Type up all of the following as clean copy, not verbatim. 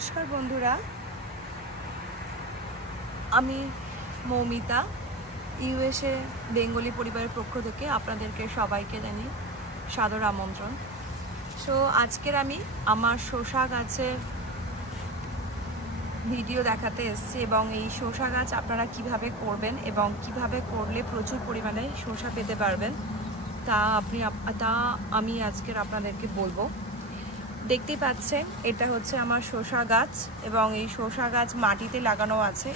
নমস্কার বন্ধুরা, আমি মৌমিতা ইউএসএ বেঙ্গলি পরিবারের পক্ষ থেকে আপনাদেরকে সবাইকে জানি সাদর আমন্ত্রণ। সো আজকের আমি আমার শসা গাছের ভিডিও দেখাতে এসেছি এবং এই শসা গাছ আপনারা কিভাবে করবেন এবং কিভাবে করলে প্রচুর পরিমাণে শসা পেতে পারবেন তা আমি আজকের আপনাদেরকে বলবো। দেখতেই পাচ্ছেন এটা হচ্ছে আমার শসা গাছ এবং এই শসা গাছ মাটিতে লাগানো আছে,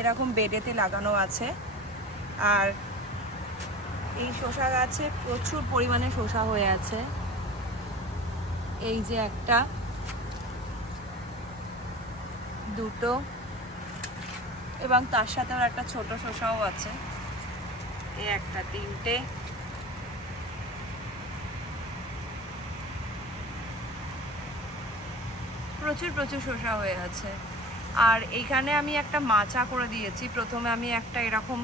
এরকম বেডেতে লাগানো আছে। আর এই শসা গাছে প্রচুর পরিমাণে শসা হয়ে আছে। এই যে একটা, দুটো এবং তার সাথে আর একটা ছোট শসাও আছে। এই একটা, তিনটে, প্রচুর শসা হয়ে আছে। আর এইখানে আমি একটা মাচা করে দিয়েছি। প্রথমে আমি একটা এরকম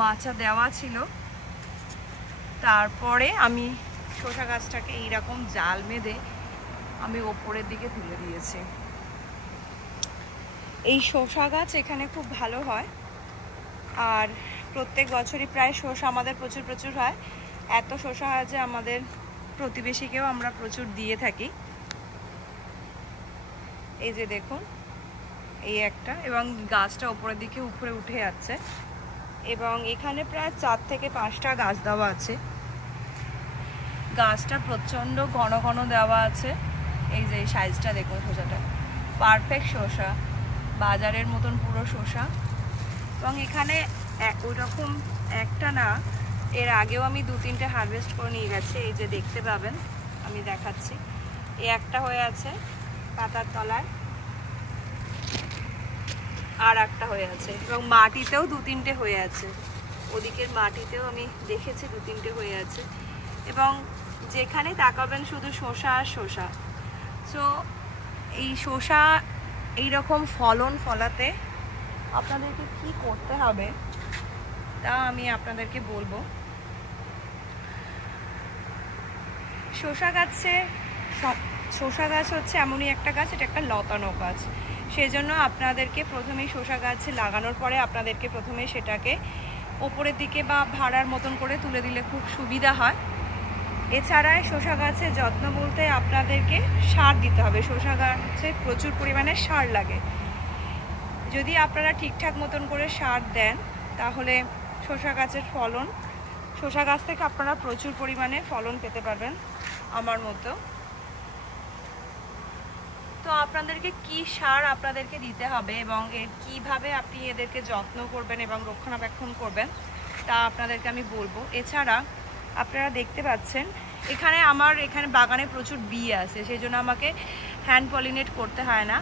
মাচা দেওয়া ছিল, তারপরে আমি শসা গাছটাকে এইরকম জাল বেঁধে আমি ওপরের দিকে তুলে দিয়েছি। এই শসা গাছ এখানে খুব ভালো হয় আর প্রত্যেক বছরই প্রায় শসা আমাদের প্রচুর হয়। এত শসা হয় যে আমাদের প্রতিবেশীকেও আমরা প্রচুর দিয়ে থাকি। এই যে দেখুন, এই একটা, এবং গাছটা উপরের দিকে উপরে উঠে যাচ্ছে এবং এখানে প্রায় 4 থেকে 5টা গাছ দেওয়া আছে। গাছটা প্রচণ্ড ঘন ঘন দেওয়া আছে। এই যে সাইজটা দেখুন, শসাটা পারফেক্ট শসা, বাজারের মতন পুরো শসা। এবং এখানে ওইরকম একটা না, এর আগেও আমি 2-3টে হারভেস্ট করে নিয়ে গেছি। এই যে দেখতে পাবেন, আমি দেখাচ্ছি। এই একটা হয়ে আছে পাতার তলায়, আর একটা হয়ে আছে এবং মাটিতেও 2-3টে হয়ে আছে। ওদিকের মাটিতেও আমি দেখেছি 2-3টে হয়ে আছে এবং যেখানে তাকাবেন শুধু শসা আর শসা। সো এই শসা এইরকম ফলন ফলাতে আপনাদেরকে কি করতে হবে তা আমি আপনাদেরকে বলবো। শসা গাছ হচ্ছে এমনই একটা গাছ, এটা একটা লতানো গাছ। সেজন্য আপনাদেরকে প্রথমেই শসা গাছ লাগানোর পরে আপনাদেরকে প্রথমে সেটাকে ওপরের দিকে বা ভাড়ার মতন করে তুলে দিলে খুব সুবিধা হয়। এছাড়া শসা গাছের যত্ন বলতে আপনাদেরকে সার দিতে হবে। শসা গাছে প্রচুর পরিমাণে সার লাগে। যদি আপনারা ঠিকঠাক মতন করে সার দেন তাহলে শসা গাছ থেকে আপনারা প্রচুর পরিমাণে ফলন পেতে পারবেন আমার মতো। তো আপনাদেরকে কি সার আপনাদেরকে দিতে হবে এবং কিভাবে আপনি এদেরকে যত্ন করবেন এবং রক্ষণাবেক্ষণ করবেন তা আপনাদেরকে আমি বলবো। এছাড়া আপনারা দেখতে পাচ্ছেন এখানে বাগানে প্রচুর বী আছে, সেই জন্য আমাকে হ্যান্ড পলিনেট করতে হয় না।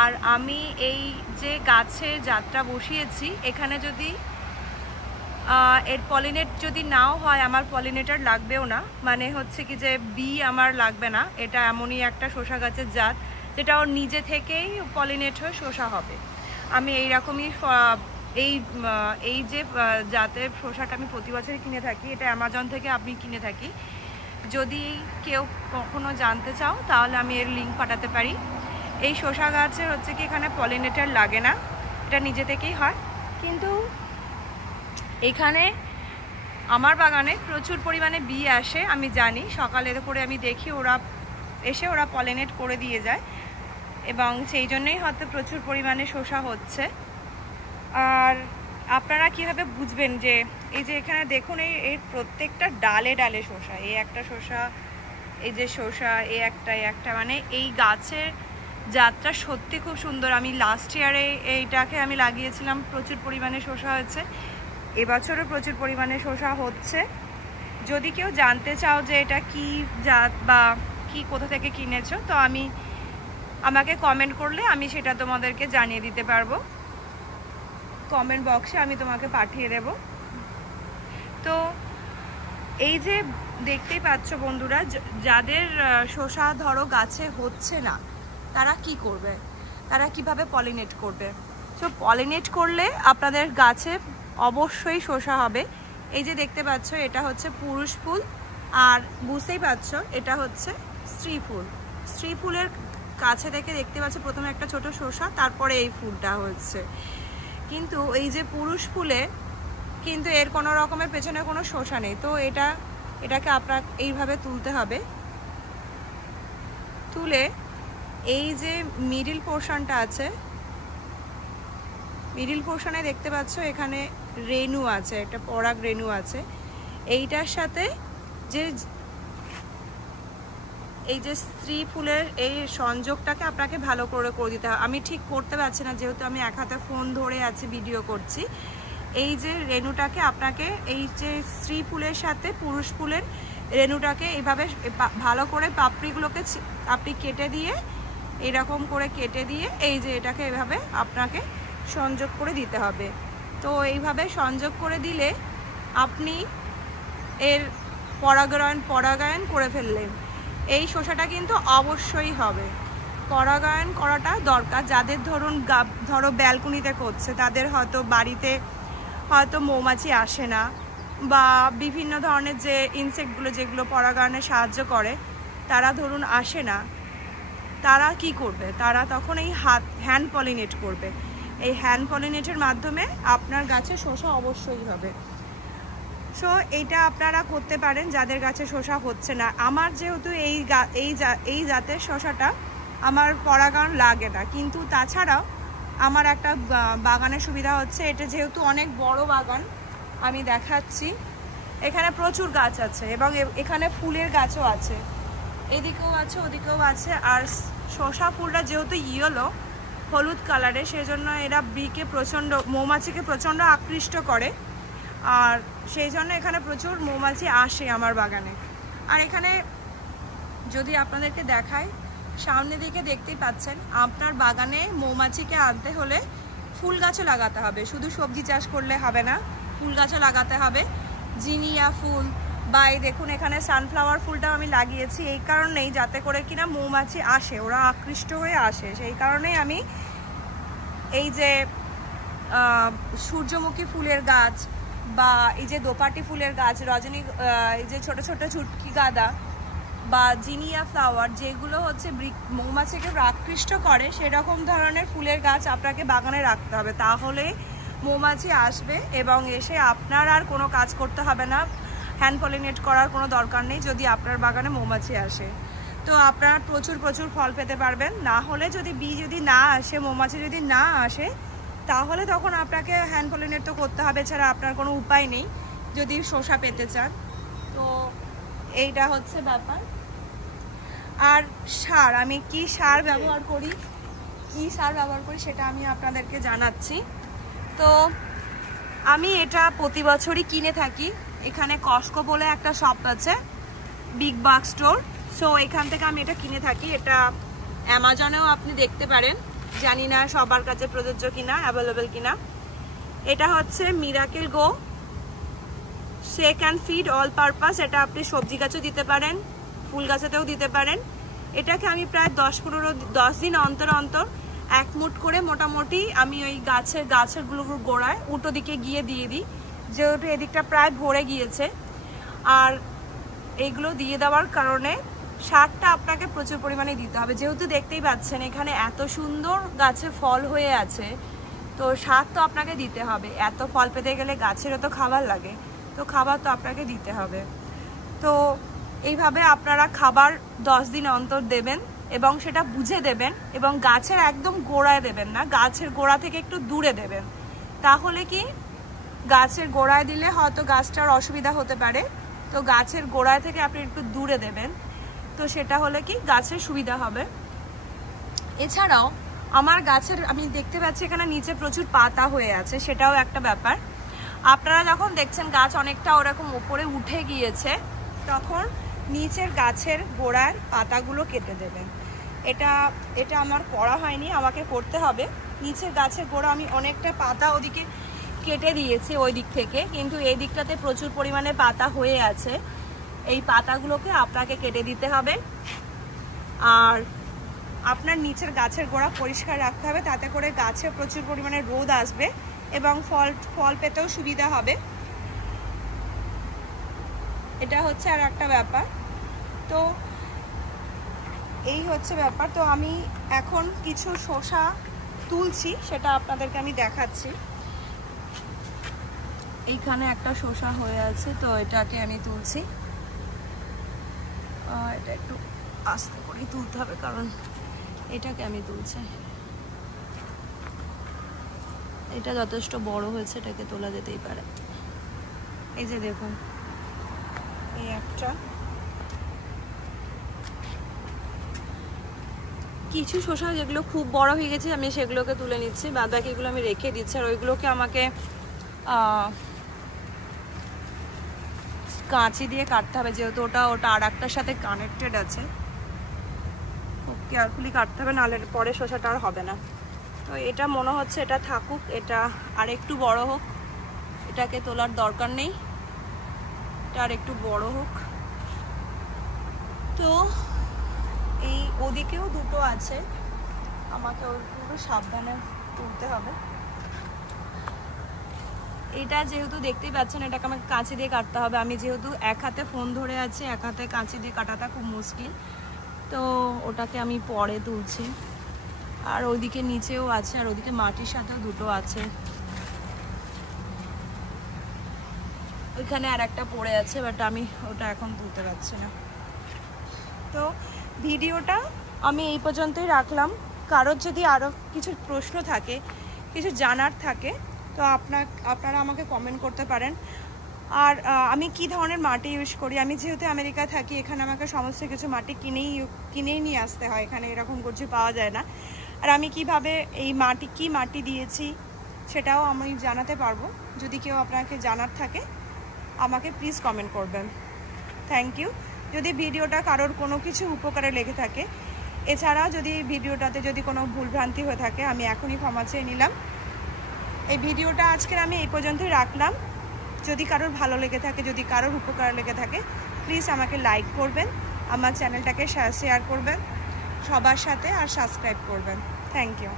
আর আমি এই যে গাছের জাতটা বসিয়েছি, এখানে যদি এর পলিনেট যদি নাও হয়, আমার পলিনেটার লাগবেও না, মানে হচ্ছে কি যে বী আমার লাগবে না। এটা এমনই একটা শসা গাছের জাত যেটা ওর নিজে থেকেই পলিনেট হয়ে শসা হবে। আমি এইরকমই এই যে জাতের শসাটা আমি প্রতি বছরই কিনে থাকি, এটা অ্যামাজন থেকে আমি কিনে থাকি। যদি কেউ কখনো জানতে চাও তাহলে আমি এর লিঙ্ক পাঠাতে পারি। এই শসা গাছের হচ্ছে কি এখানে পলিনেটার লাগে না, এটা নিজে থেকেই হয়। কিন্তু এখানে আমার বাগানে প্রচুর পরিমাণে বী আসে, আমি জানি। সকালে করে আমি দেখি ওরা পলিনেট করে দিয়ে যায় এবং সেই জন্যই হয়তো প্রচুর পরিমাণে শসা হচ্ছে। আর আপনারা কিভাবে বুঝবেন যে এই যে এখানে দেখুন, এই প্রত্যেকটা ডালে ডালে শসা। এই একটা শসা, এই যে শসা, এই একটা, মানে এই গাছের জাতটা সত্যি খুব সুন্দর। আমি লাস্ট ইয়ারে এইটাকে আমি লাগিয়েছিলাম, প্রচুর পরিমাণে শসা হয়েছে। এবছরও প্রচুর পরিমাণে শসা হচ্ছে। যদি কেউ জানতে চাও যে এটা কি জাত বা কি কোথা থেকে কিনেছো, তো আমাকে কমেন্ট করলে আমি সেটা তোমাদেরকে জানিয়ে দিতে পারবো। কমেন্ট বক্সে আমি তোমাকে পাঠিয়ে দেব। তো এই যে দেখতেই পাচ্ছ বন্ধুরা, যাদের শসা ধরো গাছে হচ্ছে না, তারা কি করবে, তারা কিভাবে পলিনেট করবে? তো পলিনেট করলে আপনাদের গাছে অবশ্যই শসা হবে। এই যে দেখতে পাচ্ছ, এটা হচ্ছে পুরুষ ফুল আর বুঝতেই পারছো এটা হচ্ছে স্ত্রী ফুল। স্ত্রী ফুলের কাছে দেখে দেখতে পাচ্ছি প্রথমে একটা ছোট শসা, তারপরে এই ফুলটা হচ্ছে। কিন্তু এই যে পুরুষ ফুলে কিন্তু এর কোনো রকমের পেছনে কোনো শসা নেই। তো এটাকে আপনার এইভাবে তুলতে হবে। তুলে এই যে মিডিল পোর্শনটা আছে, মিডিল পোর্শনে দেখতে পাচ্ছ এখানে রেণু আছে, একটা পরাগ রেণু আছে। এইটার সাথে যে এই যে স্ত্রী ফুলের এই সংযোগটাকে আপনাকে ভালো করে দিতে হবে। আমি ঠিক করতে পারছি না যেহেতু আমি এক হাতে ফোন ধরে আছি, ভিডিও করছি। এই যে রেণুটাকে আপনাকে এই যে স্ত্রী ফুলের সাথে পুরুষ ফুলের রেণুটাকে এইভাবে ভালো করে পাপড়িগুলোকে আপনি কেটে দিয়ে, এরকম করে কেটে দিয়ে এই যে এটাকে এভাবে আপনাকে সংযোগ করে দিতে হবে। তো এইভাবে সংযোগ করে দিলে আপনি এর পরাগায়ন করে ফেললেন। এই শসাটা কিন্তু অবশ্যই হবে, পরাগায়ন করাটা দরকার। যাদের ধরো ব্যালকনিতে করছে, তাদের হয়তো বাড়িতে হয়তো মৌমাছি আসে না, বা বিভিন্ন ধরনের যে ইনসেক্টগুলো যেগুলো পরাগায়নে সাহায্য করে তারা ধরুন আসে না, তারা কি করবে? তারা তখন এই হ্যান্ড পলিনেট করবে। এই হ্যান্ড পলিনেটের মাধ্যমে আপনার গাছে শসা অবশ্যই হবে। সো এইটা আপনারা করতে পারেন যাদের গাছে শসা হচ্ছে না। আমার যেহেতু এই জাতের শসাটা আমার পরাগায়ন লাগে না, কিন্তু তাছাড়াও আমার একটা বাগানের সুবিধা হচ্ছে, এটা যেহেতু অনেক বড় বাগান আমি দেখাচ্ছি, এখানে প্রচুর গাছ আছে এবং এখানে ফুলের গাছও আছে, এদিকেও আছে ওদিকেও আছে। আর শসা ফুলটা যেহেতু ইয়েলো হলুদ কালারের, সেজন্য এরা মৌমাছিকে প্রচণ্ড আকৃষ্ট করে, আর সেই জন্য এখানে প্রচুর মৌমাছি আসে আমার বাগানে। আর এখানে যদি আপনাদেরকে দেখাই, সামনে দিকে দেখতেই পাচ্ছেন, আপনার বাগানে মৌমাছিকে আনতে হলে ফুল গাছও লাগাতে হবে, শুধু সবজি চাষ করলে হবে না, ফুল গাছও লাগাতে হবে। জিনিয়া ফুল বা এই দেখুন এখানে সানফ্লাওয়ার ফুলটাও আমি লাগিয়েছি এই কারণেই, যাতে করে কিনা মৌমাছি আসে, ওরা আকৃষ্ট হয়ে আসে। সেই কারণেই আমি এই যে সূর্যমুখী ফুলের গাছ বা এই যে দোপাটি ফুলের গাছ, এই যে ছোট ছোট চুটকি গাঁদা বা জিনিয়া ফ্লাওয়ার, যেগুলো হচ্ছে মৌমাছিকে আকৃষ্ট করে, সেরকম ধরনের ফুলের গাছ আপনাকে বাগানে রাখতে হবে। তাহলে মৌমাছি আসবে এবং এসে আপনার আর কোনো কাজ করতে হবে না, হ্যান্ড পলিনেট করার কোনো দরকার নেই যদি আপনার বাগানে মৌমাছি আসে। তো আপনারা প্রচুর ফল পেতে পারবেন। না হলে যদি না আসে, মৌমাছি যদি না আসে, তাহলে তখন আপনাকে হ্যান্ড পলিনেট তো করতে হবে, ছাড়া আপনার কোনো উপায় নেই যদি শসা পেতে চান। তো এইটা হচ্ছে ব্যাপার। আর সার, আমি কি সার ব্যবহার করি সেটা আমি আপনাদেরকে জানাচ্ছি। তো আমি এটা প্রতি বছরই কিনে থাকি। এখানে কস্কো বলে একটা শপ আছে, বিগ বাগ স্টোর, সো এখান থেকে আমি এটা কিনে থাকি। এটা অ্যামাজনেও আপনি দেখতে পারেন, জানি না সবার কাছে প্রযোজ্য কিনা, অ্যাভেলেবেল কিনা। এটা হচ্ছে miracle go shake and feed all purpose. এটা আপনি সবজি গাছও দিতে পারেন, ফুল গাছেতেও দিতে পারেন। এটাকে আমি প্রায় 10 দিন অন্তর অন্তর 1 মুঠ করে মোটামুটি আমি ওই গাছের গোড়ায় উল্টো দিকে গিয়ে দিয়ে দিই, যেহেতু এদিকটা প্রায় ভরে গিয়েছে। আর এইগুলো দিয়ে দেওয়ার কারণে সারটা আপনাকে প্রচুর পরিমাণে দিতে হবে, যেহেতু দেখতেই পাচ্ছেন এখানে এত সুন্দর গাছে ফল হয়ে আছে, তো সার তো আপনাকে দিতে হবে। এত ফল পেতে গেলে গাছেরও তো খাবার লাগে, তো খাবার তো আপনাকে দিতে হবে। তো এইভাবে আপনারা খাবার 10 দিন অন্তর দেবেন এবং সেটা বুঝে দেবেন, এবং গাছের একদম গোড়ায় দেবেন না, গাছের গোড়া থেকে একটু দূরে দেবেন। তাহলে কি, গাছের গোড়ায় দিলে হয়তো গাছটার অসুবিধা হতে পারে, তো গাছের গোড়ায় থেকে আপনি একটু দূরে দেবেন, তো সেটা হলে কি গাছের সুবিধা হবে। এছাড়াও আমার গাছের, আমি দেখতে পাচ্ছি এখানে নিচে প্রচুর পাতা হয়ে আছে, সেটাও একটা ব্যাপার। আপনারা যখন দেখছেন গাছ অনেকটা ওরকম উপরে উঠে গিয়েছে, তখন নিচের গাছের গোড়ার পাতাগুলো কেটে দেবেন। এটা আমার করা হয়নি, আমাকে করতে হবে। নিচের গাছের গোড়া আমি অনেকটা পাতা ওদিকে কেটে দিয়েছি ওই দিক থেকে, কিন্তু এই দিকটাতে প্রচুর পরিমাণে পাতা হয়ে আছে, এই পাতাগুলোকে আপনাকে কেটে দিতে হবে। আর আপনার নিচের গাছের গোড়া পরিষ্কার রাখতে হবে, তাতে করে গাছে প্রচুর পরিমাণে রোদ আসবে এবং ফল পেতেও সুবিধা হবে। এটা হচ্ছে আর একটা ব্যাপার। তো এই হচ্ছে ব্যাপার। তো আমি এখন কিছু শসা তুলছি, সেটা আপনাদেরকে আমি দেখাচ্ছি। এইখানে একটা শসা হয়ে আছে, তো এটাকে আমি তুলছি। এটা একটু আস্তে করেই তুলতে হবে, কারণ এটাকে আমি তুলছি। এটা যথেষ্ট বড় হয়েছে, এটাকে তোলা যেতেই পারে। এই যে দেখুন, এই একটা। কিছু শসা যেগুলো খুব বড় হয়ে গেছে আমি সেগুলোকে তুলে নিচ্ছি, বাদবাকিগুলো আমি রেখে দিচ্ছি। আর ওইগুলোকে আমাকে কাঁচি দিয়ে কাটতে হবে, যেহেতু ওটা আর একটার সাথে কানেক্টেড আছে। খুব কেয়ারফুলি কাটতে হবে, নাহলে পরে শসাটা আর হবে না। তো এটা মনে হচ্ছে এটা থাকুক, এটা আর একটু বড় হোক। এটাকে তোলার দরকার নেই, এটা আর একটু বড় হোক। তো এই ওদিকেও দুটো আছে, আমাকে ওগুলো সাবধানে তুলতে হবে। এটা যেহেতু দেখতেই পাচ্ছেন, এটাকে আমাকে কাঁচি দিয়ে কাটতে হবে। আমি যেহেতু এক হাতে ফোন ধরে আছি, এক হাতে কাঁচি দিয়ে কাটাটা খুব মুশকিল, তো ওটাকে আমি পরে তুলছি। আর ওইদিকে নিচেও আছে, আর ওদিকে মাটির সাথেও দুটো আছে। ওইখানে আর একটা পড়ে আছে, বাট আমি ওটা এখন তুলতে পারছি না। তো ভিডিওটা আমি এই পর্যন্তই রাখলাম। কারোর যদি আরও কিছু প্রশ্ন থাকে, কিছু জানার থাকে, তো আপনারা আমাকে কমেন্ট করতে পারেন। আর আমি কি ধরনের মাটি ইউজ করি, আমি যেহেতু আমেরিকা থাকি, এখানে আমাকে সমস্ত কিছু মাটি কিনেই নিয়ে আসতে হয়, এখানে এরকম কিছু পাওয়া যায় না। আর আমি কিভাবে এই কি মাটি দিয়েছি সেটাও আমি জানাতে পারবো। যদি কেউ আপনাকে জানার থাকে আমাকে প্লিজ কমেন্ট করবেন। Thank you. যদি ভিডিওটা কারোর কোনো কিছু উপকারে লেগে থাকে, এছাড়া যদি ভিডিওটাতে যদি কোনো ভুলভ্রান্তি হয়ে থাকে, আমি এখনই ক্ষমা চেয়ে নিলাম। এই ভিডিওটা আজকের আমি এই পর্যন্তই রাখলাম। যদি কারোর ভালো লেগে থাকে, যদি কারোর উপকার লেগে থাকে, প্লিজ আমাকে লাইক করবেন, আমার চ্যানেলটাকে শেয়ার করবেন সবার সাথে, আর সাবস্ক্রাইব করবেন। Thank you.